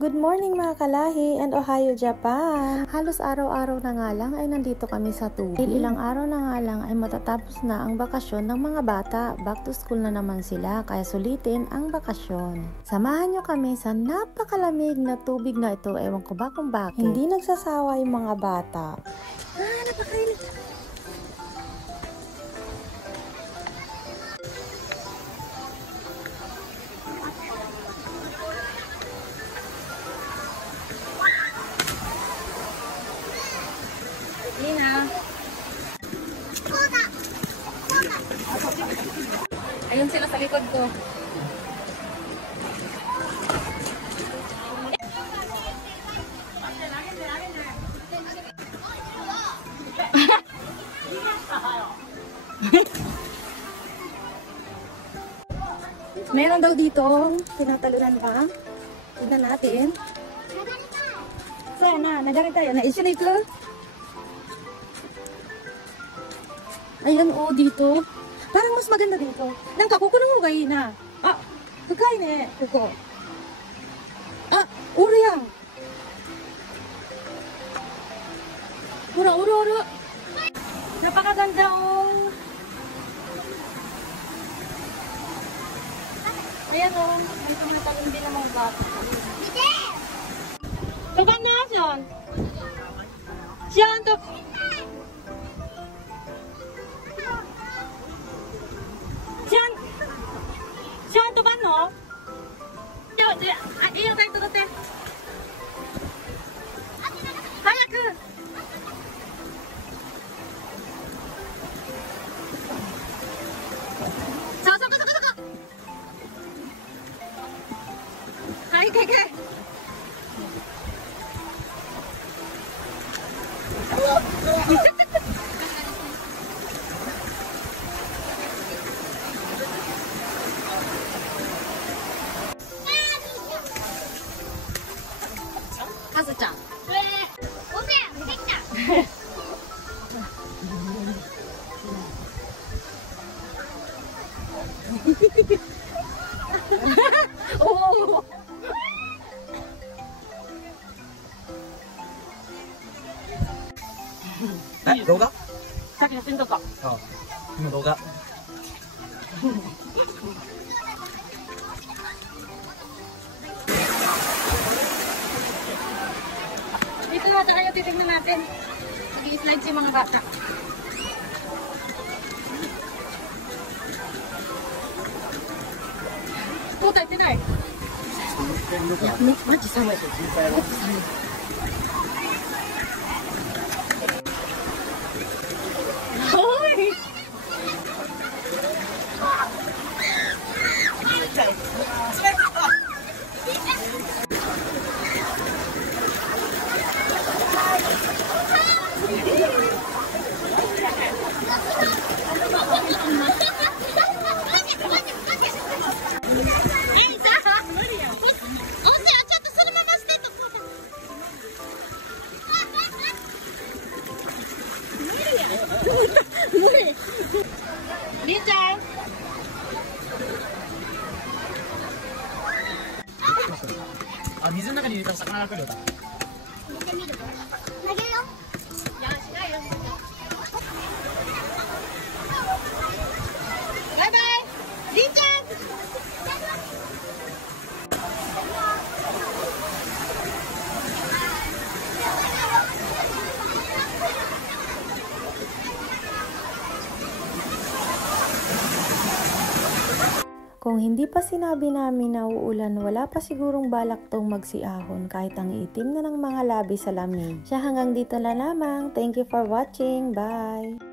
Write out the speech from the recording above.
Good morning mga kalahi and Ohio, Japan! Halos araw-araw na nga lang ay nandito kami sa tubig. Ilang araw na nga lang ay matatapos na ang bakasyon ng mga bata. Back to school na naman sila kaya sulitin ang bakasyon. Samahan nyo kami sa napakalamig na tubig na ito. Ewan ko ba kung bakit. Hindi nagsasawa yung mga bata. Napakainit! Lina. Ayun sila sa likod ko. Meron daw dito tinatalunan pa. Tignan natin. Sana, nagari tayo. Naisip na ito. Ayan o, dito. Parang mas maganda dito. Nangka, kuko nang ugayi na. Ah, kagay ne, kuko. Ah, uro yan. Uro. Napakaganda o. Ayan o, may tumatalong din ang mga bata. Tugan na, Sean. Sean, Sean, tuban no? Iyo tayo turutin. Hayaku! Saka! Hai. Kazu-chan. Oh. 動画？さっき写真撮った。あ、今動画。Dito na tayo, titignan natin. Nag-i-slide si mga bata. Puta, tinay. Machi sama ito. Hoy! Lin-chan! あ、水の中に入れたら魚が来るよ。入れてみる。投げるよ。いや、しないよ。バイバイ！りんちゃん！Kung hindi pa sinabi namin na uulan, wala pa sigurong balak tong magsiahon kahit ang itim na ng mga labi sa lamig. Siya hanggang dito na lamang. Thank you for watching. Bye!